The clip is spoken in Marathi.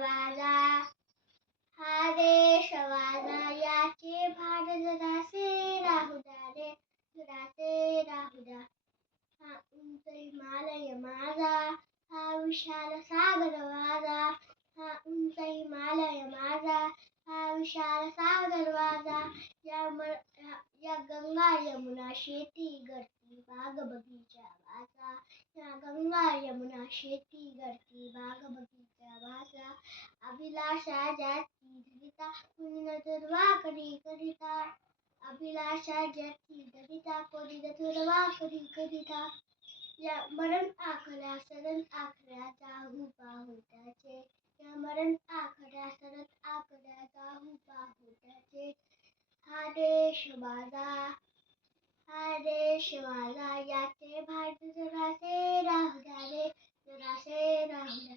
माझा, हा देश माझा, याचे भान जरासे राहू द्या रे, जरासे राहू द्या. हा उंच हिमालय माझा, हा विशाल सागर माझा, हा उंच हिमालय माझा, हा विशाल सागर माझा. या गंगा यमुना शेती गळती बाग बगीचा माझा, या गंगा यमुना शेती गळती बाग बगीचा माझा. अभिलाषा ज्याची धरिता, कोणी न दुर्वा कधी करिता, अभिलाषा ज्याची धरिता, कोणी न दुर्वा कधी करिता. या मरण आखल्या सरन आखल्या जाहू पाहू त्याचे, या मरण आखल्या सरन आखल्या जाहू पाहू त्याचे. हा देश माझा, हा देश माझा, याचे भान जरासे राहू द्या रे, जरासे राहू द्या.